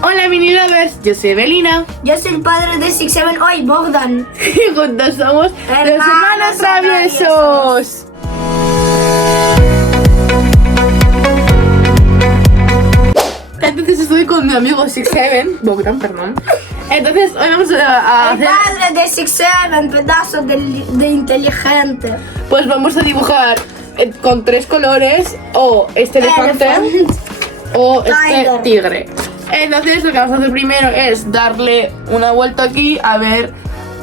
Hola mini lovers, yo soy Evelina. Yo soy el padre de Six Seven, hoy Bogdan. Y juntos somos los hermanos traviesos. Entonces estoy con mi amigo Six Seven, Bogdan, perdón. Entonces hoy vamos a El hacer, padre de Six Seven, pedazo de inteligente. pues vamos a dibujar con 3 colores o este elefante o este Tiger. tigre. Entonces lo que vamos a hacer primero es darle una vuelta aquí a ver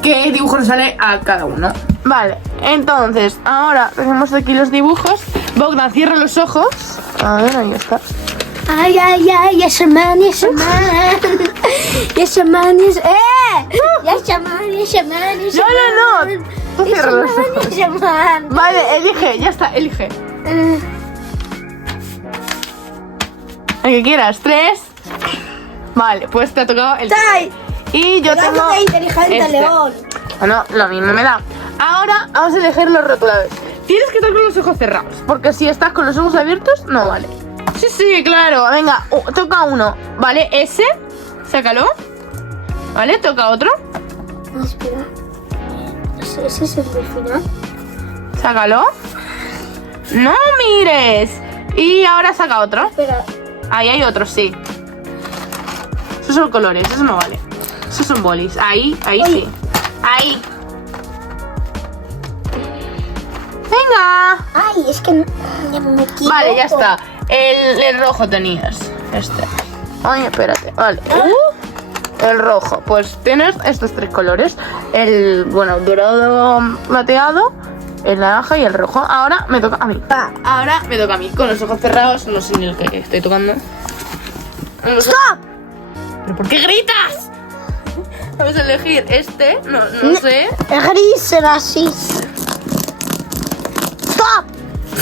qué dibujo nos sale a cada uno. Vale, entonces ahora tenemos aquí los dibujos. Bogdan, cierra los ojos. A ver, ahí está. Ay, ay, ay, ese man, ese man. Ese man, ese... Ese man, ese man, ese man. No. Tú cierra los ojos. Ese man. Vale, elige, ya está, elige. El que quieras, 3. Vale, pues te ha tocado el... ¡Ay! Y yo Pedazo tengo de inteligente, este. león. Bueno, lo mismo me da. Ahora vamos a elegir los rotuladores. Tienes que estar con los ojos cerrados, porque si estás con los ojos abiertos, no vale. Sí, claro. Venga, toca uno. Vale, ese, sácalo. Vale, toca otro. No, espera. Ese es el del final. Sácalo. No mires. Y ahora saca otro. Espera. Ahí hay otro, sí. Esos son colores, eso no vale. Esos son bolis. Ahí sí. Ahí. Venga. Ay, es que me equivoco. Vale, ya está. El rojo tenías. Este. Ay, espérate. Vale. El rojo. Pues tienes estos 3 colores. El, bueno, dorado plateado, el naranja y el rojo. Ahora me toca a mí. Ahora me toca a mí. Con los ojos cerrados. No sé ni el que estoy tocando. ¡Stop! ¿Pero por qué gritas? Vamos a elegir este. No sé. El gris será así. ¡Stop!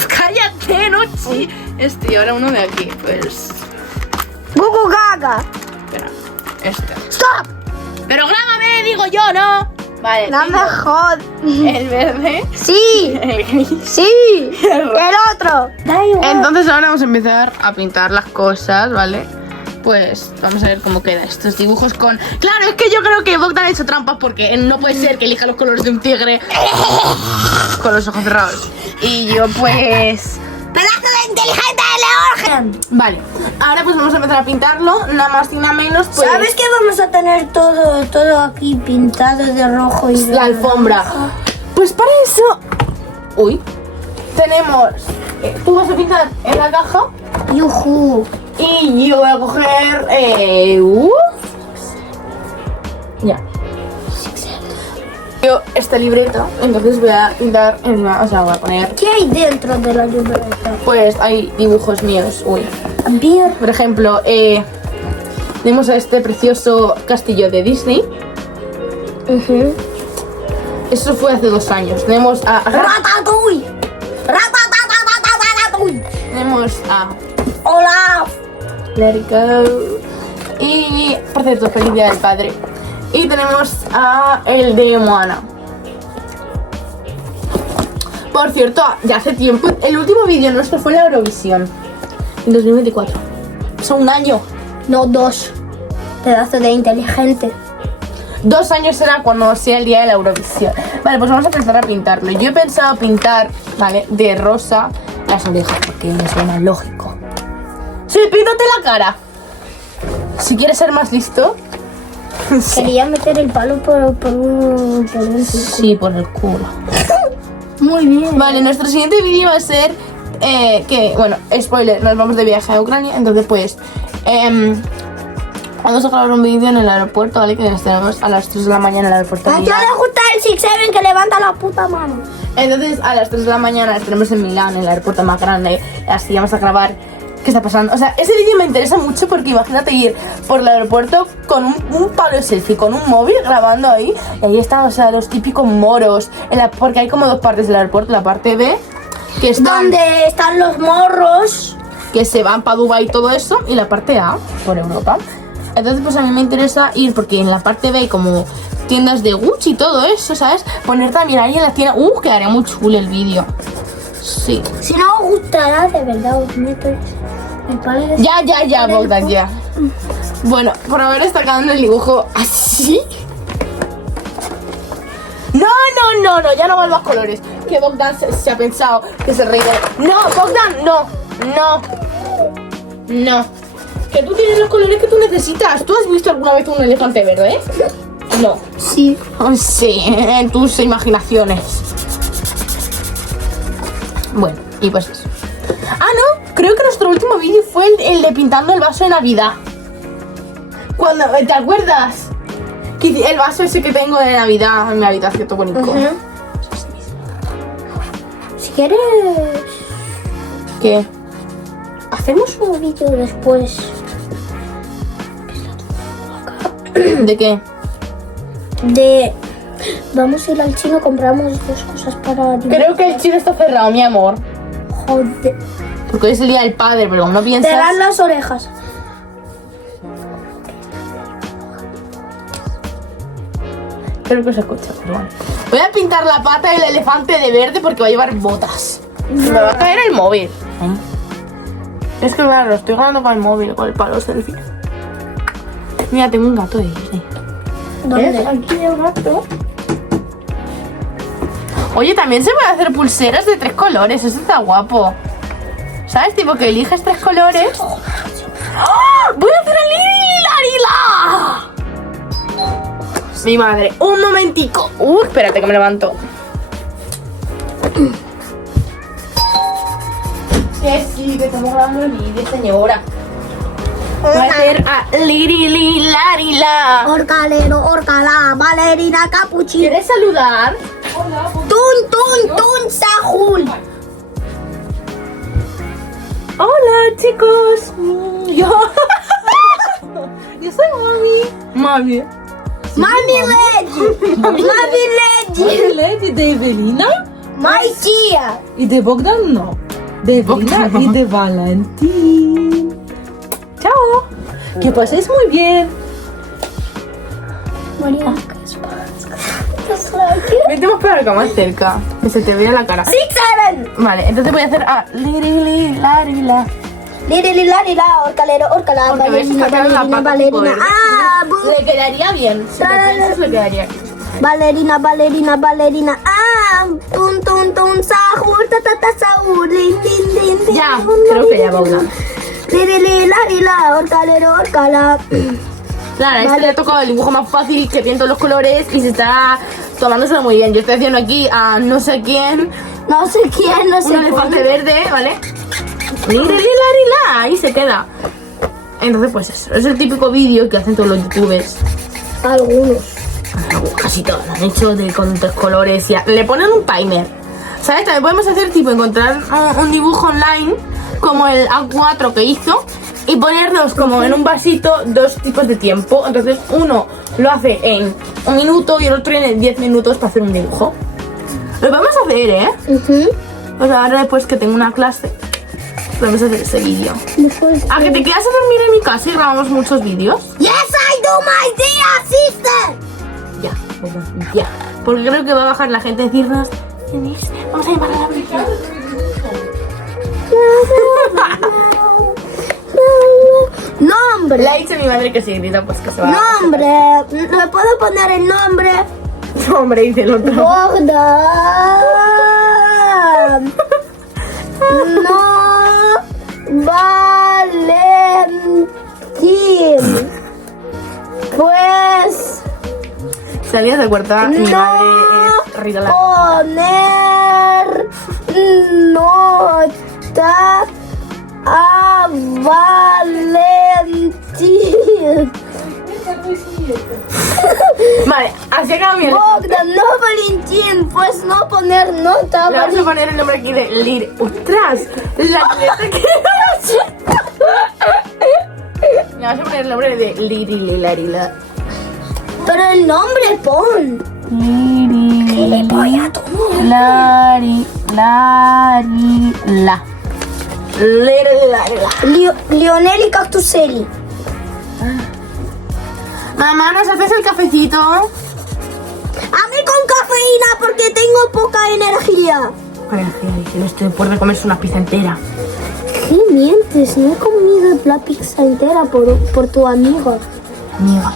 Cállate, no. Este y ahora uno de aquí. Pues. ¡Gugu Gaga! Espera. Este. ¡Stop! Pero grábame, digo yo, ¿no? Vale. No tengo me jodas. el verde. Sí, El gris. sí. El otro. Da igual. Entonces ahora vamos a empezar a pintar las cosas, ¿vale? Pues vamos a ver cómo quedan estos dibujos con... Claro, es que yo creo que Bogdan ha hecho trampas porque no puede ser que elija los colores de un tigre con los ojos cerrados. Y yo pues... ¡Pedazo de inteligente de león! Vale, ahora pues vamos a empezar a pintarlo, nada más y nada menos pues... ¿Sabes que vamos a tener todo aquí pintado de rojo y de La alfombra. Pues para eso... Uy. Tenemos... tú vas a pintar en la caja ¡Yujú! y yo voy a coger... Ya. Yo esta libreta, entonces voy a pintar encima, o sea, voy a poner... ¿Qué hay dentro de la libreta? Pues hay dibujos míos, uy. Beer. Por ejemplo, tenemos a este precioso castillo de Disney. Eso fue hace 2 años. Tenemos a... ¡Ratatouille! ¡Ratatouille! Tenemos a... ¡Hola! Let it go. Y, por cierto, feliz día del padre. Y tenemos a el de Moana. Por cierto, ya hace tiempo, el último vídeo nuestro fue la Eurovisión. En 2024. Son 1 año. No, 2. Pedazo de inteligente. 2 años será cuando sea el día de la Eurovisión. Vale, pues vamos a empezar a pintarlo. Yo he pensado pintar, vale, de rosa las orejas, porque me suena lógico. Sí, píntate la cara. Si quieres ser más listo. Sí. Quería meter el palo por un Sí, por el culo. Muy bien. Vale, nuestro siguiente vídeo va a ser que, bueno, spoiler, nos vamos de viaje a Ucrania. Entonces pues vamos a grabar un vídeo en el aeropuerto, ¿vale? Que nos tenemos a las 3 de la mañana en el aeropuerto de ¿A Milán. quién le gusta el Six Seven que levanta la puta mano? Entonces a las 3 de la mañana estaremos en Milán, en el aeropuerto más grande. Así vamos a grabar qué está pasando. O sea, ese vídeo me interesa mucho porque imagínate ir por el aeropuerto con un palo de selfie, con un móvil grabando ahí. Y ahí están, o sea, los típicos moros. Porque hay como 2 partes del aeropuerto. La parte B, que están... Donde están los morros. que se van para Dubái y todo eso, y la parte A, por Europa. Entonces pues a mí me interesa ir porque en la parte B hay como tiendas de Gucci y todo eso, ¿sabes? Poner también ahí en la tienda, quedaría muy chulo el vídeo. Sí. Si no os gustará, de verdad os meto el palo de Ya, Bogdan, ya. Bueno, por ahora está quedando el dibujo así. No, ya no vuelvas colores. Que Bogdan se ha pensado que se reirá. No, Bogdan, no. Que tú tienes los colores que tú necesitas. ¿Tú has visto alguna vez un elefante verde? No. Sí. Oh, sí, en tus imaginaciones. Bueno, y pues eso. Ah, no, creo que nuestro último vídeo fue el de pintando el vaso de Navidad. Cuando, ¿te acuerdas? Que el vaso ese que tengo de Navidad en mi habitación, todo bonito. Si quieres, ¿Qué? hacemos un vídeo después. ¿De qué? Vamos a ir al chino, compramos 2 cosas para... Creo que el chino está cerrado, mi amor. Joder. Porque hoy es el día del padre, pero como no Te piensas... dan las orejas. Creo que se escucha, pero bueno. Voy a pintar la pata del elefante de verde porque va a llevar botas. Me va a caer el móvil. Es que claro, lo estoy grabando con el móvil, con el palo selfie. Mira, tengo un gato de Disney. ¿Dónde? Aquí el gato. Oye, también se puede hacer pulseras de 3 colores. Eso está guapo. ¿Sabes? Tipo que eliges 3 colores. ¡Ah! ¡Voy a hacer el Larila! Mi madre, un momentico. Espérate que me levanto. Sí, que estamos grabando el vídeo, señora. Voy a hacer a Lirili Larila. Orcalero, orcalá, bailarina, capuchino. ¿Quieres saludar? Tun, Sahul. Hola, chicos. Yo soy Mami. Mami Lady. ¿De Evelina? My tía. ¿Y de Bogdan no? De Evelina y de Valentín. Chao. Que paséis muy bien. María. Vete más para acá, más cerca. Que se te vea la cara. 6, 7. Vale, entonces voy a hacer a Lirili Larila. Lirila, orcalero, orcalá, Porque ves que bailarina, la pata bailarina. tipo verde. Ah, Le quedaría bien. Si lo piensas, le quedaría. bailarina. Ah, tun, Sahul, Sahul, din. Ya, creo que ya va una. Lirila, orcalero, orcalá. Claro, a este le ha tocado el dibujo más fácil, que pinto los colores y se está tomándoselo muy bien. Yo estoy haciendo aquí a no sé quién, No sé quién, no sé un elefante verde, ¿vale? Lirili Larila, ahí se queda. Entonces, pues eso, es el típico vídeo que hacen todos los youtubers. Algunos. Casi todos lo han hecho con 3 colores y le ponen un timer. ¿Sabes? También podemos hacer tipo encontrar un dibujo online como el A4 que hizo y ponernos como en un vasito 2 tipos de tiempo. Entonces uno lo hace en 1 minuto y el otro en 10 minutos para hacer un dibujo. Lo podemos hacer, ¿eh? Pues ahora después que tengo una clase podemos hacer ese vídeo. ¿A que te quedas a dormir en mi casa y grabamos muchos vídeos? Yes, I do, my dear sister. Ya. Porque creo que va a bajar la gente a decirnos: vamos a llamar a la policía. Nombre. Le ha dicho a mi madre que si grita, pues que se va. Nombre. ¿Le puedo poner el nombre? Hombre, dice el otro. Bogdan. No. Valentín. Pues. Salías de cuarta, mi madre es Rita la. Poner nota a Valentín. Vale, así acaba mi. Bogdan, no Valentín, pues no poner nota. Le vamos a poner el nombre aquí de Lir. ¡Ostras! La letra que. Le vamos a poner el nombre de Lirilarila. Pero el nombre pon. ¿Qué le voy a tomar? Larila. Lionel y Cactuseli. Mamá, ¿nos haces el cafecito? A mí con cafeína porque tengo poca energía. Bueno, que no estoy por de comerse una pizza entera. ¿Qué mientes? No he comido la pizza entera por tu amigo. Amiga.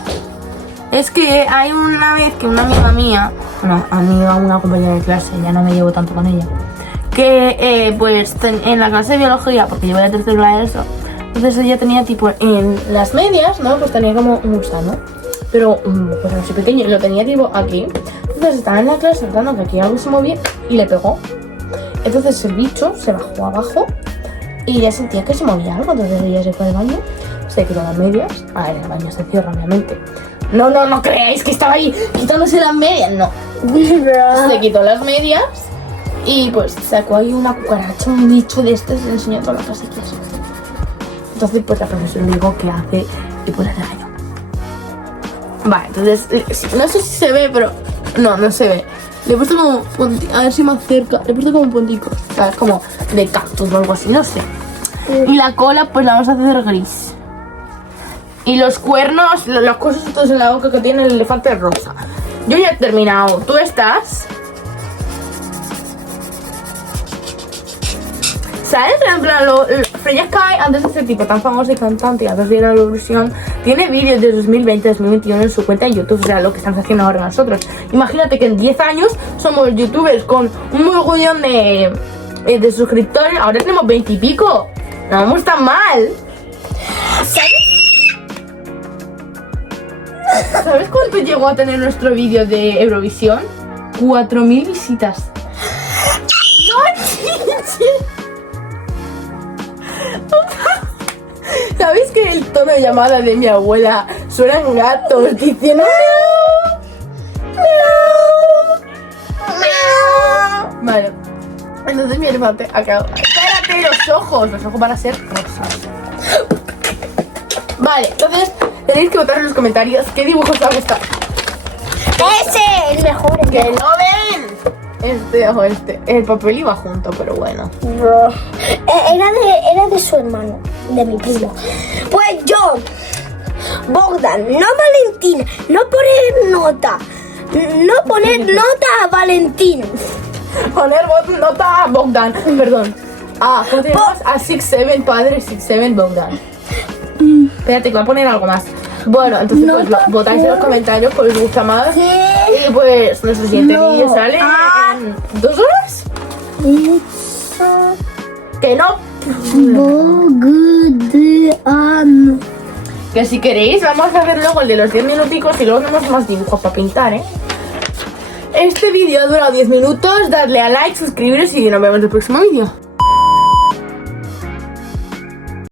Es que hay una vez que una amiga mía, una compañera de clase, ya no me llevo tanto con ella, que pues en la clase de biología, porque yo voy a tercero de eso, entonces ella tenía tipo en las medias, ¿no? Pues tenía como un gusano, pero pues así pequeño, y lo tenía tipo aquí. Entonces estaba en la clase tratando que aquí algo se movía y le pegó. Entonces el bicho se bajó abajo y ella sentía que se movía algo, entonces ella se fue al baño, se quitó las medias, el baño se cierra obviamente. No creáis que estaba ahí quitándose las medias, no. Se quitó las medias y pues sacó ahí una cucaracha, un bicho de este, se le enseñó a toda la clase que es. Entonces pues la profesora le dijo que hace tipo de daño. Vale, entonces no sé si se ve, pero no se ve. Le he puesto como a ver si más cerca, le he puesto como un puntico, ¿sabes? Como de cactus o algo así, no sé. Y la cola pues la vamos a hacer gris. Y los cuernos, los cosas todos en la boca que tiene el elefante rosa. Yo ya he terminado. ¿Tú estás? ¿Sabes? En plan, Freya Sky, antes de ser tipo tan famosa y cantante, y antes de ir a la Eurovisión, tiene vídeos de 2020-2021 en su cuenta en YouTube. O sea, lo que estamos haciendo ahora nosotros. Imagínate que en 10 años somos youtubers con un mogollón de suscriptores. Ahora tenemos 20 y pico. No vamos tan mal. ¿Sabes cuánto llegó a tener nuestro vídeo de Eurovisión? 4.000 visitas. ¿Sabéis que el tono de llamada de mi abuela suenan gatos diciendo miau? Vale. Entonces mi elefante acaba. Espérate, los ojos van a ser rosas. Vale, entonces tenéis que votar en los comentarios qué dibujos os ha gustado. ¡Ese! El mejor. ¡Que no ven! El papel iba junto, pero bueno. Bro. Era de su hermano, de mi primo. Pues yo, Bogdan, no Valentín, no poner nota. No poner nota a Valentín. Poner nota a Bogdan, perdón. Continuamos a 6-7, padre 6-7 Bogdan. Espérate, que voy a poner algo más. Bueno, entonces pues votáis en los comentarios cuál os gusta más. Y pues nuestro siguiente vídeo sale en 2 horas. Que no. Bogdan. Que si queréis vamos a hacer luego el de los 10 minuticos y luego tenemos más dibujos para pintar, ¿eh? Este vídeo ha durado 10 minutos, dadle a like, suscribiros y nos vemos en el próximo vídeo.